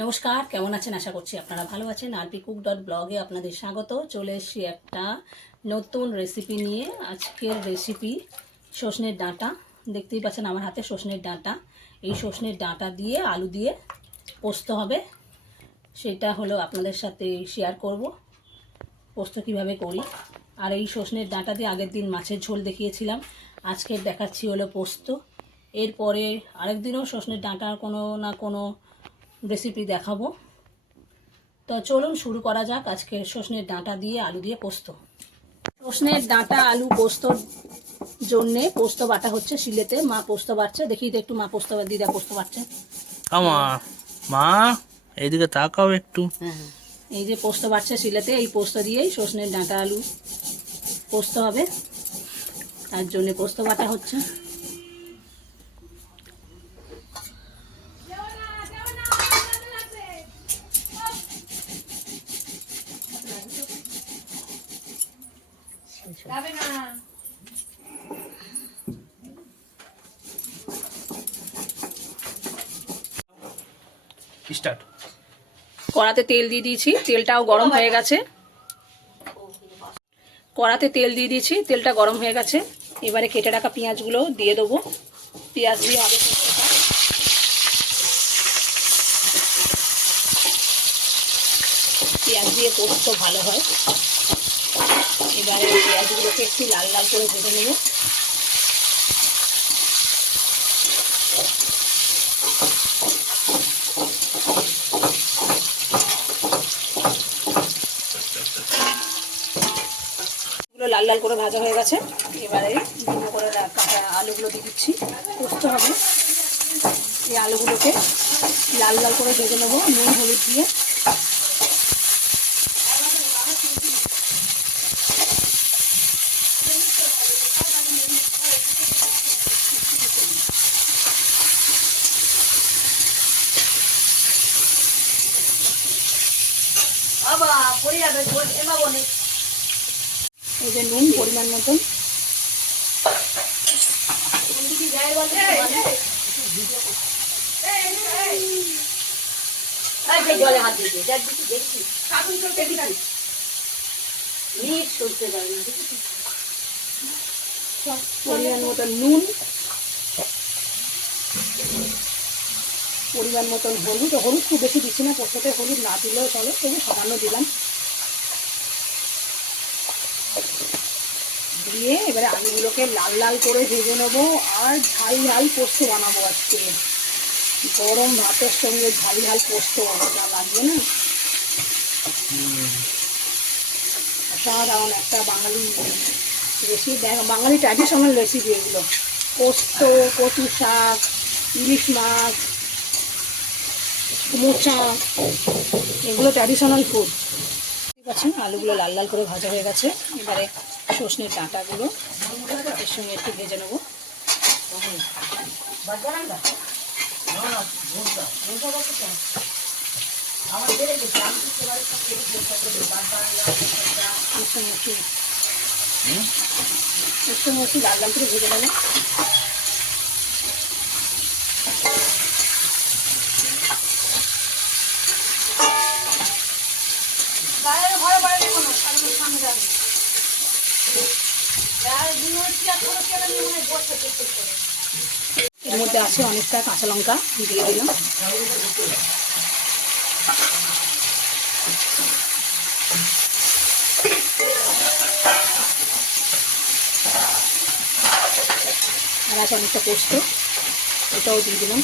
নমস্কার, কেমন আছেন? আশা করছি আপনারা ভালো আছেন। আরপি কুক ডট ব্লগে আপনাদের স্বাগত। চলে এসেছি একটা নতুন রেসিপি নিয়ে। আজকের রেসিপি সজনের ডাঁটা। দেখতেই পাচ্ছেন আমার হাতে সজনের ডাঁটা। এই সজনের ডাঁটা দিয়ে আলু দিয়ে পোস্ত হবে। সেটা হলো আপনাদের সাথে শেয়ার করব। পোস্ত কীভাবে করি। আর এই সজনের ডাঁটা দিয়ে আগের দিন মাছের ঝোল দেখিয়েছিলাম। আজকে দেখাচ্ছি হলো পোস্ত। এরপরে আরেক দিনও সজনের ডাঁটার কোনো না কোনো রেসিপি দেখাবো। তো চলুন শুরু করা যাক আজকে সজনের ডাঁটা দিয়ে আলু দিয়ে পোস্ত। সজনের ডাঁটা আলু পোস্তর জন্যে পোস্ত বাটা হচ্ছে শিলেতে। মা পোস্ত বাটছে। দেখি তো একটু মা পোস্ত দিদা পোস্ত বাটছে। আমা মা এইদিকে তাকাও একটু। হ্যাঁ এই যে পোস্ত বাটছে শিলেতে এই পোস্ত দিয়েই সজনের ডাঁটা আলু পোস্ত হবে। তার জন্যে পোস্ত বাটা হচ্ছে। স্টার্ট। কড়াতে তেল দিয়ে দিয়েছি তেলটাও গরম হয়ে গেছে। কড়াতে তেল দিয়ে দিয়েছি তেলটা গরম হয়ে গেছে। এবারে কেটে রাখা পেঁয়াজগুলো দিয়ে দেবো। পেঁয়াজ দিয়ে হবে পেঁয়াজ দিয়ে পোস্ত ভালো হয়। এবারে পেঁয়াজগুলোকে একটু লাল লাল করে ভেজে নেব। লাল লাল করে ভাজা হয়ে গেছে। এবারে গুঁড়ো করে আলুগুলো দিয়ে দিচ্ছি। পোস্ত হবে। এই আলুগুলোকে লাল লাল করে ভেজে নেব। নুন, হলুদ দিয়ে। এই যে নুন পরিমাণ মতন। পরিমাণ মতন নুন। পরিমাণ মতন হলুদ। হলুদ খুব বেশি দিচ্ছি না পোস্ততে হলুদ না দিলেও চলে তবু সামান্য দিলাম। দিয়ে এবারে আলুগুলোকে লাল লাল করে ভেজে নেব আর ঝাল ঝাল পোস্ত বানাবো আজকে। গরম ভাতের সঙ্গে ঝাল ঝাল পোস্ত যা লাগবে না? অসাধারণ একটা Bangali recipe Bangali traditional recipe এগুলো। পোস্ত, কচু শাক, ইলিশ মাছ মোচা এগুলো ট্র্যাডিশনাল ফুড ঠিক আছে, আলুগুলো লাল লাল করে ভাজা হয়ে গেছে। এবারে সজনের ডাঁটাগুলো এর সঙ্গে একটু ভেজে নেব। একটু লাল লাল করে ভেজে নেব। এর মধ্যে আছে অনেকটা কাঁচা লঙ্কা, দিয়ে দিলাম। আর আছে অনেকটা পোস্ত এটাও দিয়ে দিলাম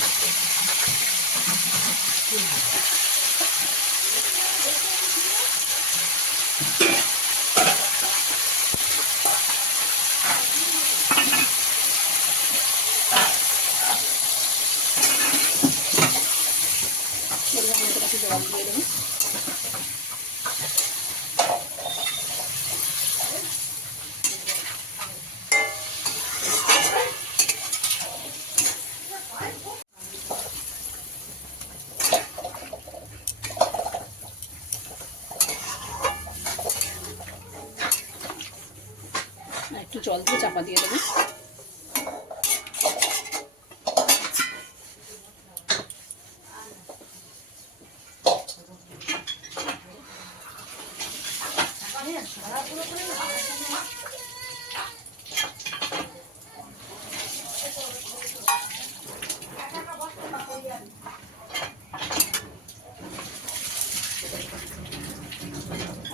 পরিমাণ মতো একটু জল দিয়ে একটু জল দিয়ে চাপা দিয়ে দেবো।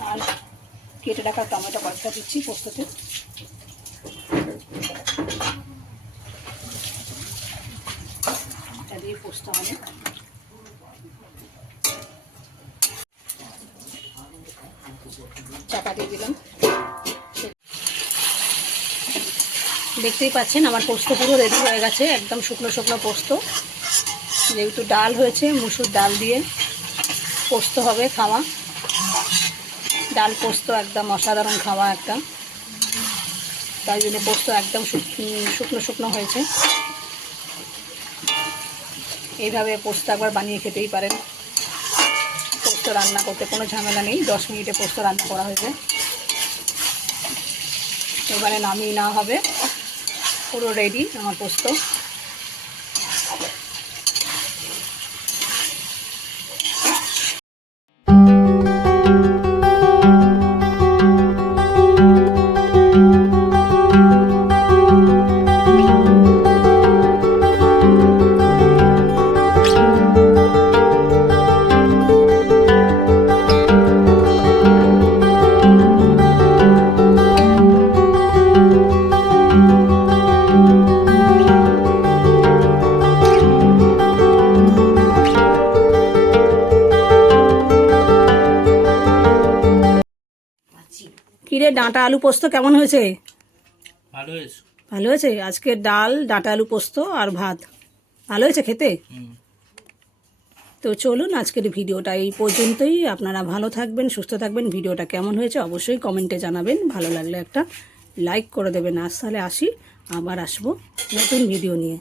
আর কেটে রাখা টমেটো কয়েকটা দিচ্ছি পোস্ততে। এটা দিয়ে পোস্ত হবে। চাপা দিয়ে দিলাম। দেখতেই পাচ্ছেন, আমার পোস্ত পুরো রেডি হয়ে গেছে, একদম শুকনো শুকনো পোস্ত। যেহেতু ডাল হয়েছে, মুসুর ডাল দিয়ে পোস্ত হবে খাওয়া। ডাল পোস্ত একদম অসাধারণ খাওয়া একটা। তাই জন্য পোস্ত একদম শুক- শুকনো শুকনো হয়েছে। এইভাবে পোস্ত একবার বানিয়ে খেতেই পারেন। পোস্ত রান্না করতে কোনো ঝামেলা নেই, দশ মিনিটে পোস্ত রান্না করা হয়েছে এবারে নামিয়ে নেওয়া হবে। পুরো রেডি আমার পোস্ত। কিরে ডাঁটা আলু পোস্ত কেমন হয়েছে? ভালো হয়েছে। ভালো হয়েছে? আজকে ডাল ডাঁটা আলু পোস্ত আর ভাত। ভালো হয়েছে খেতে? তো চলুন আজকের ভিডিওটা এই পর্যন্তই। আপনারা ভালো থাকবেন সুস্থ থাকবেন। ভিডিওটা কেমন হয়েছে অবশ্যই কমেন্টে জানাবেন। ভালো লাগলে একটা লাইক করে দেবেন। আজ তাহলে আসি আবার আসব নতুন ভিডিও নিয়ে।